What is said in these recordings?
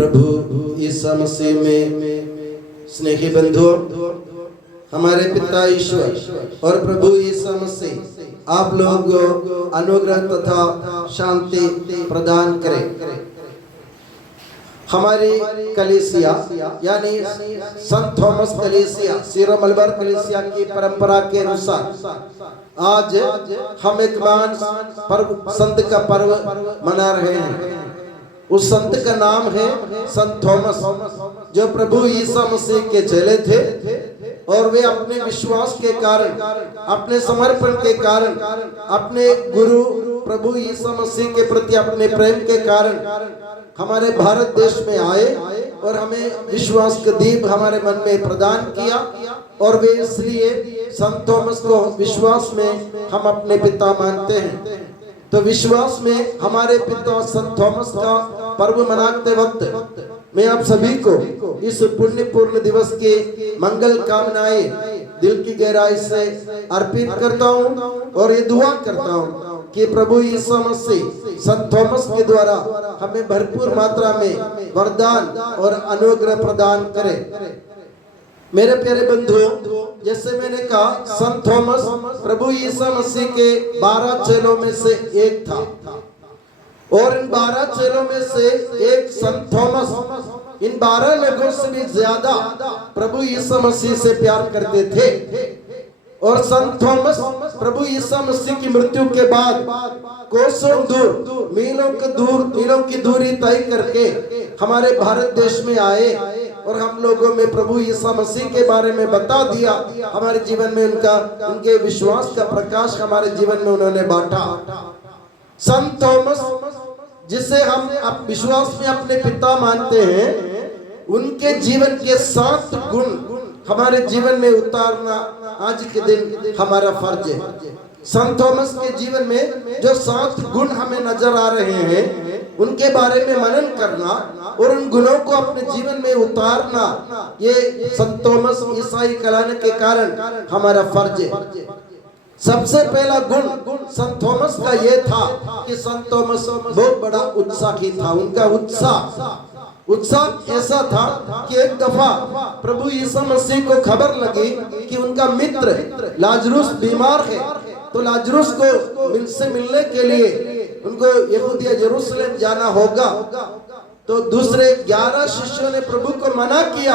प्रभु ईसा मसीह में स्नेही बंधुओं, हमारे पिता ईश्वर और प्रभु ईसा मसीह आप लोगों को अनुग्रह तथा शांति प्रदान करें। हमारी कलीसिया यानी संत थॉमस कलीसिया, सीरो मलबार कलीसिया की परंपरा के अनुसार आज हम एक महान पर्व, संत का पर्व मना रहे हैं। उस संत का नाम है संत थॉमस, जो प्रभु ईसा मसीह के चेले थे और वे अपने विश्वास के कारण, अपने समर्पण के कारण, अपने गुरु प्रभु ईसा मसीह के प्रति अपने प्रेम के कारण हमारे भारत देश में आए और हमें विश्वास का दीप हमारे मन में प्रदान किया। और वे इसलिए संत थॉमस को विश्वास में हम अपने पिता मानते हैं। तो विश्वास में हमारे पिता संत थॉमस का पर्व मनाते वक्त मैं आप सभी को इस पुण्यपूर्ण दिवस की मंगल कामनाएं दिल की गहराई से अर्पित करता हूं और ये दुआ करता हूं कि प्रभु ईसा मसीह संत थॉमस के द्वारा हमें भरपूर मात्रा में वरदान और अनुग्रह प्रदान करे। मेरे प्यारे बंधुओं, जैसे मैंने कहा, संत थॉमस प्रभु ईसा मसीह के 12 चेलों में से एक था और इन 12 चेलों में से एक संत थॉमस इन 12 लोगों से भी ज्यादा प्रभु ईसा मसीह से प्यार करते थे। और संत थॉमस प्रभु ईसा मसीह की मृत्यु के बाद कोसों दूर, मीलों की दूरी तय करके हमारे भारत देश में आए और हम लोगों में प्रभु ईसा मसीह के बारे में बता दिया। हमारे जीवन में उनके विश्वास का प्रकाश हमारे जीवन में उन्होंने बांटा। संत थॉमस, जिसे हम विश्वास में अपने पिता मानते हैं, उनके जीवन के 7 गुण हमारे जीवन में उतारना आज के दिन हमारा फर्ज है। संत थॉमस के जीवन में जो 7 गुण हमें नजर आ रहे हैं, उनके बारे में मनन करना और उन गुणों को अपने जीवन में उतारना, ये संत थॉमस ईसाई कहलाने के कारण हमारा फर्ज है। सबसे पहला गुण संत थॉमस का ये था कि संत थॉमस बहुत बड़ा उत्साही था। उनका उत्साह ऐसा था कि एक दफा प्रभु यीशु मसीह को खबर लगी कि उनका मित्र लाजरुस बीमार है, तो लाजरुस को से मिलने के लिए उनको यहूदिया यरूशलेम जाना होगा। तो दूसरे 11 शिष्यों ने प्रभु को मना किया,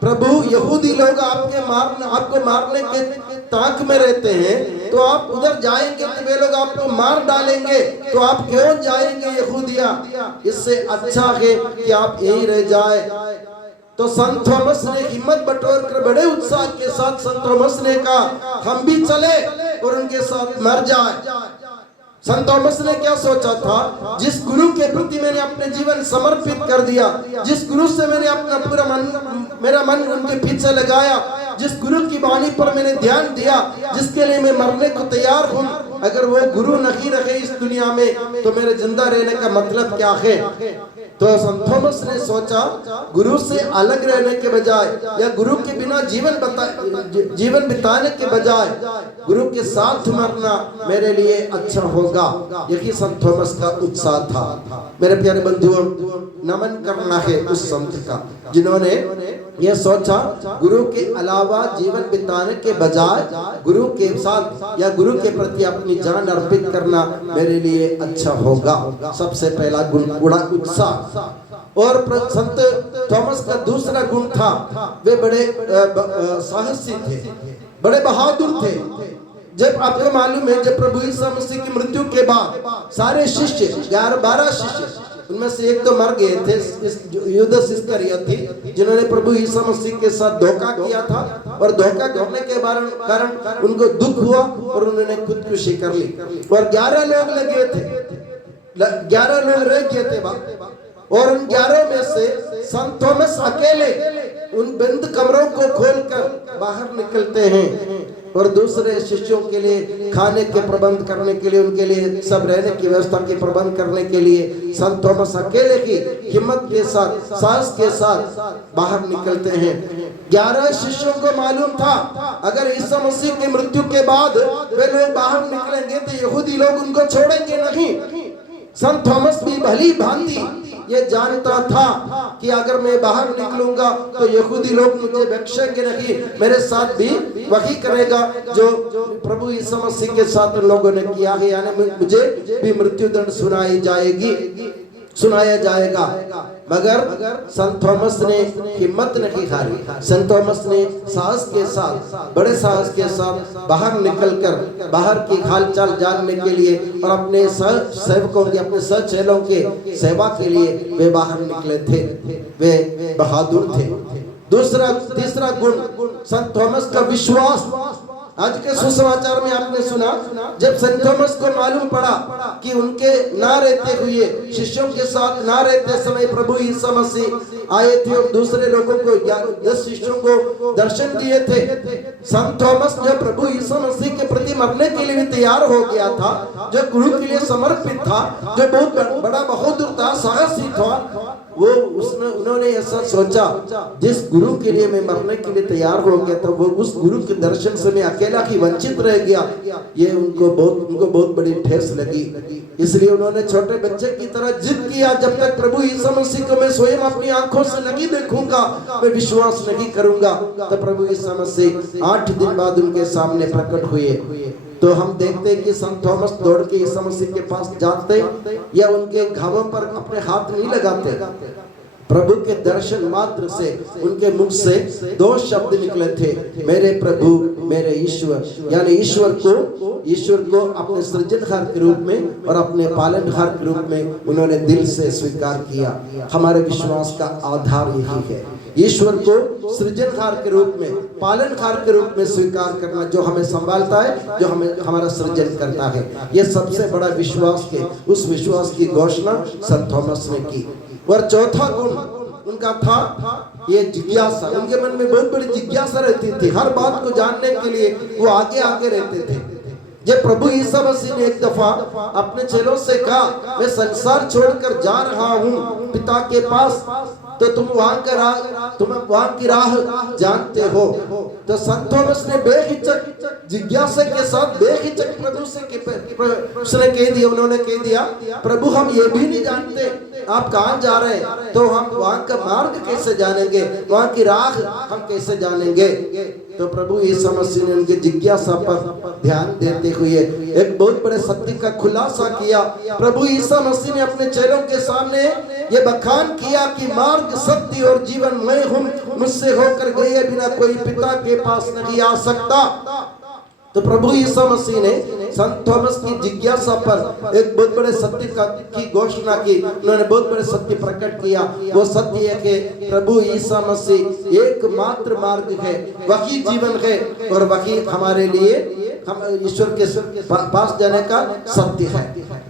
प्रभु यहूदी लोग आपको मारने के ताक में रहते हैं, तो आप उधर जाएंगे तो वे लोग आपको मार डालेंगे, तो आप क्यों जाएंगे यहूदिया? इससे अच्छा है कि आप यहीं रह जाए। तो संत थॉमस ने हिम्मत बटोर कर बड़े उत्साह के साथ संत थॉमस ने कहा, हम भी चले और उनके साथ मर जाए। संत थॉमस ने क्या सोचा था, जिस गुरु के प्रति मैंने अपने जीवन समर्पित कर दिया, जिस गुरु से मैंने अपना मेरा मन उनके पीछे लगाया, जिस गुरु की वाणी पर मैंने ध्यान दिया, जिसके लिए मैं मरने को तैयार हूँ, अगर वो गुरु नहीं रहे इस दुनिया में तो मेरे जिंदा रहने का मतलब क्या है? तो संत थॉमस ने सोचा, गुरु से अलग रहने के बजाय या गुरु के बिना जीवन बिताने के बजाय गुरु के साथ मरना मेरे लिए अच्छा होगा। यही संत थॉमस का उत्साह था। मेरे प्यारे बंधुओं, नमन करना है उस संत का जिन्होंने यह सोचा, गुरु के अलावा जीवन बिताने के बजाय गुरु के साथ या गुरु के प्रति अपनी जान अर्पित करना मेरे लिए अच्छा होगा। सबसे पहला गुण बड़ा उत्साह। और संत थॉमस का दूसरा गुण था, वे बड़े साहसी थे, बड़े बहादुर थे। जब आपको मालूम है, जब प्रभु यीशु मसीह की मृत्यु के बाद सारे शिष्य 12 शिष्य, उनमें से एक तो मर गए थे, यूदास इस्करियोती, जिन्होंने प्रभु यीशु मसीह के साथ धोखा किया था और धोखा करने के कारण उनको दुख हुआ और उन्होंने खुदकुशी कर ली। और 11 लोग लगे थे, 11 लोग रह गए थे और उन 11 में से संत थॉमस अकेले उन बंद कमरों को खोलकर बाहर निकलते हैं और दूसरे शिष्यों के लिए खाने के प्रबंध करने के लिए, उनके लिए सब रहने की व्यवस्था के प्रबंध करने के लिए संत थॉमस अकेले की हिम्मत के साथ, साहस के साथ बाहर निकलते हैं। 11 शिष्यों को मालूम था, अगर ईसा मसीह की मृत्यु के बाद वे लोग बाहर निकलेंगे तो यहूदी लोग उनको छोड़ेंगे नहीं। संत थॉमस भी भली भांति ये जानता था कि अगर मैं बाहर निकलूंगा तो यहूदी लोग मुझे बख्शेंगे नहीं, मेरे साथ भी वही करेगा जो प्रभु यीशु मसीह के साथ उन लोगों ने किया है, यानी मुझे भी मृत्यु दंड सुनाया जाएगा। मगर संत थॉमस ने हिम्मत नहीं हारी। संत थॉमस ने साहस के साथ, बड़े साहस के साथ बाहर निकलकर बाहर की हालचाल जानने के लिए और अपने सेवकों के, अपने चेलों के सेवा के लिए वे बाहर निकले थे। वे बहादुर थे। तीसरा गुण संत थॉमस का विश्वास। आज के सुसमाचार में आपने सुना, जब संत थॉमस को मालूम पड़ा कि उनके ना रहते हुए, शिष्यों के साथ ना रहते समय प्रभु यीशु मसीह आए थे और दूसरे लोगों को 10 शिष्यों को दर्शन दिए थे। संत थॉमस जो प्रभु यीशु मसीह के प्रति मरने के लिए भी तैयार हो गया था, जो गुरु के लिए समर्पित था, जो बहुत बड़ा बहादुर था, साहसी था, वो उन्होंने ऐसा सोचा, जिस गुरु के लिए मैं मरने के लिए तैयार हो गया था, वो उस गुरु के दर्शन से मैं अकेला ही वंचित रह गया। ये उनको बहुत बड़ी ठेस लगी। इसलिए उन्होंने छोटे बच्चे की तरह जिद किया, जब तक प्रभु यीशु मसीह को मैं स्वयं अपनी आंखों से नहीं देखूंगा, मैं विश्वास नहीं करूंगा। तो प्रभु यीशु मसीह 8 दिन बाद उनके सामने प्रकट हुए। तो हम देखते हैं कि संत थॉमस दौड़ के यीशु मसीह के पास जाते या उनके घावों पर अपने हाथ नहीं लगाते। प्रभु के दर्शन मात्र से उनके मुख से 2 शब्द निकले थे, मेरे प्रभु, मेरे ईश्वर। यानी ईश्वर को अपने सृजनहार के रूप में और अपने पालनहार के रूप में उन्होंने दिल से स्वीकार किया। हमारे विश्वास का आधार यही है, ईश्वर को सृजनहार के रूप में, पालनहार के रूप में स्वीकार करना, जो हमें संभालता है, जो हमारा सृजन करता है। ये सबसे बड़ा विश्वास है। उस विश्वास की घोषणा संत थॉमस ने की। और चौथा गुण उनका था ये जिज्ञासा। उनके मन में बहुत बड़ी जिज्ञासा रहती थी, हर बात को जानने के लिए वो आगे रहते थे। जब प्रभु यीशु मसीह ने एक दफा अपने चेलों से कहा, मैं संसार छोड़कर जा रहा हूँ पिता के पास, तो तुम वहां की राह जानते हो। तो संत थॉमस ने बेहिचक जिज्ञासा के साथ बेहिचक प्रभु से उसने कह दिया, उन्होंने कह दिया, प्रभु हम ये भी नहीं जानते आप कहाँ जा रहे हैं, तो हम वहां का मार्ग कैसे जानेंगे, वहां की राह हम कैसे जानेंगे। तो प्रभु यीशु मसीह ने उनकी जिज्ञासा पर ध्यान देते हुए एक बहुत बड़े सत्य का खुलासा किया। प्रभु यीशु मसीह ने अपने चेलों के सामने ये बखान किया कि मार्ग, सत्य और जीवन मैं हूँ, मुझसे होकर गए बिना कोई पिता के पास नहीं आ सकता। तो प्रभु यीशु मसीह ने संत थॉमस की जिज्ञासा पर एक बहुत बड़े सत्य की घोषणा की। उन्होंने बहुत बड़े सत्य प्रकट किया। वो सत्य है कि प्रभु यीशु मसीह एकमात्र मार्ग है, वही जीवन है और वही हमारे लिए हम ईश्वर के पास जाने का सत्य है।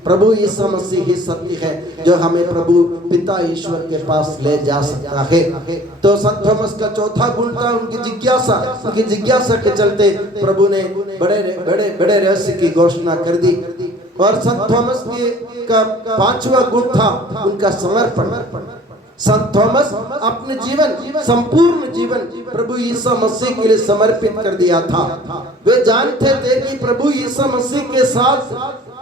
प्रभु यीशु मसीह ही सत्य है जो हमें प्रभु पिता ईश्वर के पास ले जा सकता है। तो संत थॉमस का चौथा गुण था उनकी जिज्ञासा। उनकी जिज्ञासा के चलते प्रभु ने बड़े रहस्य की घोषणा कर दी। और संत थॉमस का 5वां गुण था उनका समर्पण। संत थॉमस अपने संपूर्ण जीवन प्रभु यीशु मसीह के लिए समर्पित कर दिया था। वे जानते थे कि प्रभु यीशु मसीह के साथ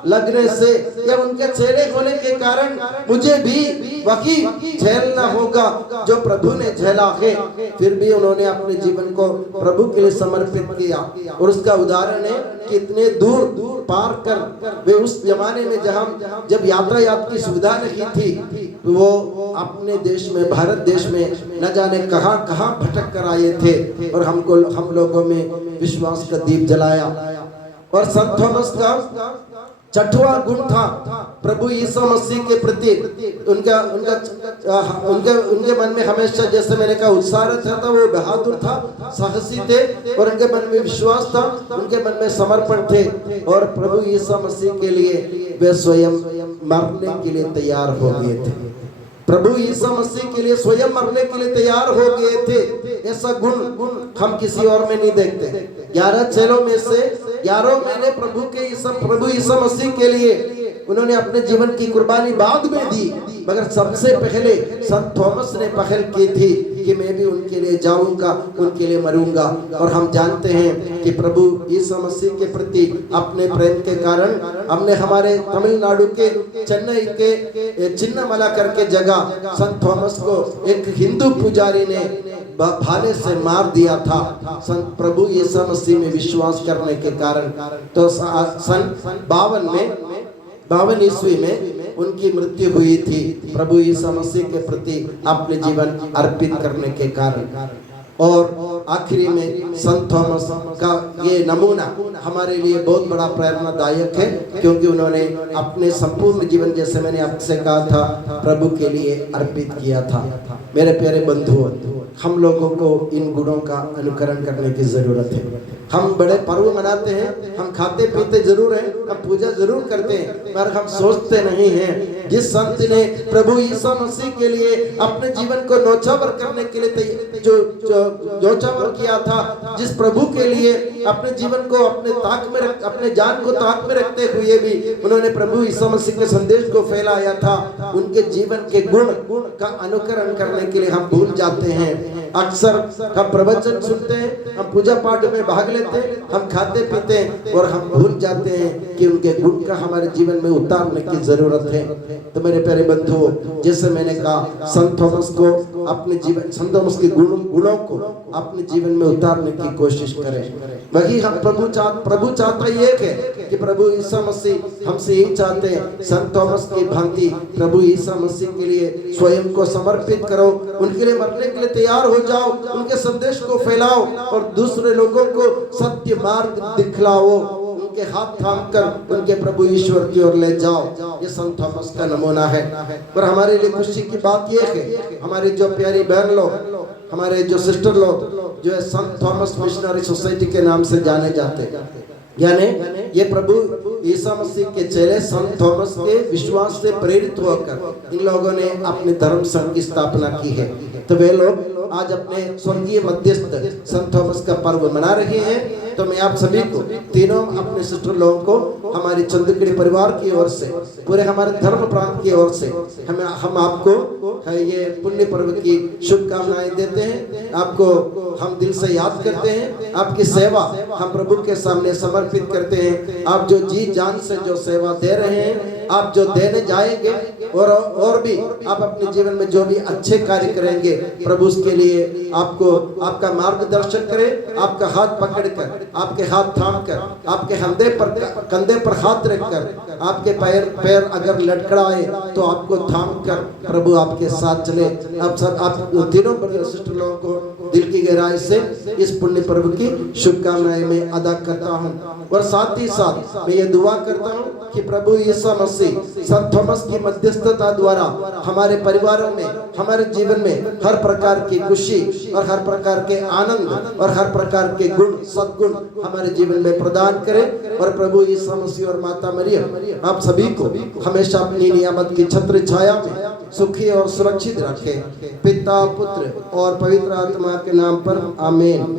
लगने से या उनके चेले होने के कारण मुझे भी वही झेलना होगा जो प्रभु ने झेला है। फिर भी उन्होंने अपने जीवन को प्रभु के लिए समर्पित किया। और उसका उदाहरण है कि इतने दूर पार कर वे उस जमाने में जब यातायात की सुविधा नहीं थी, वो अपने देश में, भारत देश में न जाने कहां भटक कर आए थे और हम लोगों में विश्वास का दीप जलाया। और संत थॉमस का 6वां गुण था प्रभु यीशु मसीह के प्रति उनके मन में हमेशा, जैसे मैंने कहा, उत्साह रहता था। वो बहादुर था, साहसी थे और उनके मन में विश्वास था, उनके मन में समर्पण थे। और प्रभु यीशु मसीह के लिए वे स्वयं मरने के लिए तैयार हो गए थे। प्रभु यीशु मसीह के लिए स्वयं मरने के लिए तैयार हो गए थे। ऐसा गुण हम किसी और में नहीं देखते। 11 चेलों में से 11 मैंने प्रभु यीशु मसीह के लिए उन्होंने अपने जीवन की कुर्बानी बाद में दी। मगर सबसे पहले संत थॉमस ने पहल की थी कि मैं भी उनके लिए जाऊंगा, उनके लिए मरूंगा। और हम जानते हैं कि प्रभु यीशु मसीह के प्रति अपने प्रेम के कारण हमने हमारे तमिलनाडु के चेन्नई के चिन्नमला करके जगह संत थॉमस को एक हिंदू पुजारी ने भाले से मार दिया था संत प्रभु यीशु मसीह में विश्वास करने के कारण। तो सन 52 ईस्वी में उनकी मृत्यु हुई थी प्रभु यीशु मसीह के प्रति अपने जीवन अर्पित करने के कारण। और आखिरी में संत थॉमस का ये नमूना हमारे लिए बहुत बड़ा प्रेरणादायक है, क्योंकि उन्होंने अपने संपूर्ण जीवन, जैसे मैंने आपसे कहा था, प्रभु के लिए अर्पित किया था। मेरे प्यारे बंधुओं, हम लोगों को इन गुणों का अनुकरण करने की जरूरत है। हम बड़े पर्व मनाते हैं, हम खाते पीते जरूर हैं, हम पूजा जरूर करते हैं, पर हम सोचते नहीं हैं जिस संत ने प्रभु यीशु मसीह के लिए अपने जीवन को न्योछावर करने के लिए जो न्योछावर किया था, जिस प्रभु के लिए अपने जीवन को अपने जान को ताक में रखते हुए भी उन्होंने प्रभु यीशु मसीह के संदेश को फैलाया था, उनके जीवन के गुण का अनुकरण करने के लिए हम भूल जाते हैं। अक्सर हम प्रवचन सुनते हैं, हम पूजा पाठ में भाग लेते हैं, हम खाते पीते हैं और हम भूल जाते हैं कि उनके गुण का हमारे जीवन में उतारने की जरूरत है। तो मेरे प्यारे बंधुओं, जैसे मैंने कहा, संत थॉमस को अपने जीवन, संत थॉमस के गुणों को अपने जीवन में उतारने की कोशिश करें। वही हम प्रभु चाहता ही एक है कि प्रभु यीशु मसीह हमसे यही चाहते हैं, संत थॉमस की भांति प्रभु यीशु मसीह के लिए स्वयं को समर्पित करो, उनके लिए मरने के लिए तैयार हो जाओ, उनके संदेश को फैलाओ और दूसरे लोगों को सत्य मार्ग दिखलाओ, उनके हाथ थाम कर उनके प्रभु ईश्वर की ओर ले जाओ। ये संत थॉमस का नमूना है। पर हमारे लिए खुशी की बात यह है, हमारी जो प्यारी बहन लोग, हमारे जो सिस्टर लोग जो है संत थॉमस मिशनरी सोसाइटी के नाम से जाने जाते हैं, यानी ये प्रभु यीशु मसीह के चेले संत थॉमस के विश्वास से प्रेरित होकर इन लोगों ने अपने धर्म संघ की स्थापना की है। तो वे लोग आज अपने स्वर्गीय मध्यस्थ संत थॉमस का पर्व मना रहे हैं। तो मैं आप सभी को, तीनों अपने सिस्टर लोगों को, हमारी चंद्रगिरी परिवार की ओर से, पूरे हमारे धर्म प्रांत की ओर से हम आपको ये पुण्य पर्व की शुभकामनाएं देते हैं। आपको हम दिल से याद करते हैं, आपकी सेवा हम प्रभु के सामने समर्पित करते हैं। आप जो जी जान से जो सेवा दे रहे हैं, आप जो देने जाएंगे और भी आप अपने जीवन में जो भी अच्छे कार्य करेंगे, प्रभु उसके लिए आपको आपका मार्गदर्शन करे, आपका हाथ पकड़कर, आपके हाथ थाम कर, आपके कंधे पर हाथ रखकर, आपके पैर अगर लटकड़ाए तो आपको थाम कर प्रभु आपके साथ चले। आप तीनों सिस्टर लोगों को दिल की गहराई से इस पुण्य पर्व की शुभकामनाएं मैं अदा करता हूं। और साथ ही साथ मैं ये दुआ करता हूं कि प्रभु यीशु मसीह संत थॉमस की मध्यस्थता द्वारा हमारे परिवारों में, हमारे जीवन में हर प्रकार की खुशी और हर प्रकार के आनंद और हर प्रकार के गुण, सद्गुण हमारे जीवन में प्रदान करे। और प्रभु यीशु मसीह और माता मरियम आप सभी को हमेशा अपनी नियामत की छत्र छाया में सुखी और सुरक्षित रखे। पिता, पुत्र और पवित्र आत्मा के नाम पर आमीन।